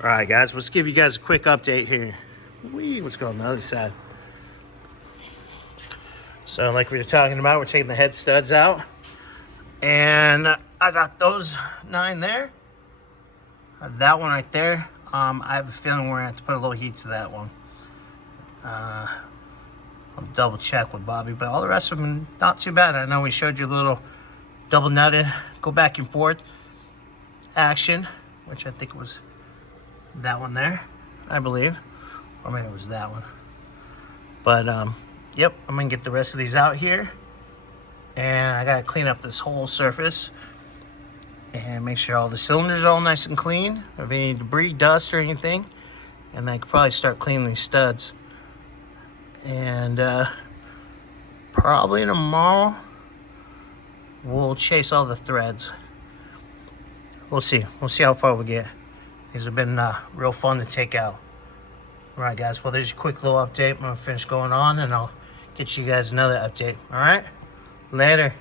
All right, guys, let's give you guys a quick update here. What's going on the other side? So like we were talking about, we're taking the head studs out. And I got those 9 there. That one right there. I have a feeling we're going to have to put a little heat to that one. I'll double check with Bobby, but all the rest of them not too bad. I know we showed you a little double nutted, go back and forth action, which I think was that one there, I believe. Or maybe it was that one. But, yep, I'm going to get the rest of these out here. And I got to clean up this whole surface. And make sure all the cylinders are all nice and clean. If any debris, dust, or anything. And then I could probably start cleaning these studs. And, probably tomorrow, we'll chase all the threads. We'll see. We'll see how far we get. These have been real fun to take out. All right, guys. Well, there's a quick little update. I'm going to finish going on, and I'll get you guys another update. All right? Later.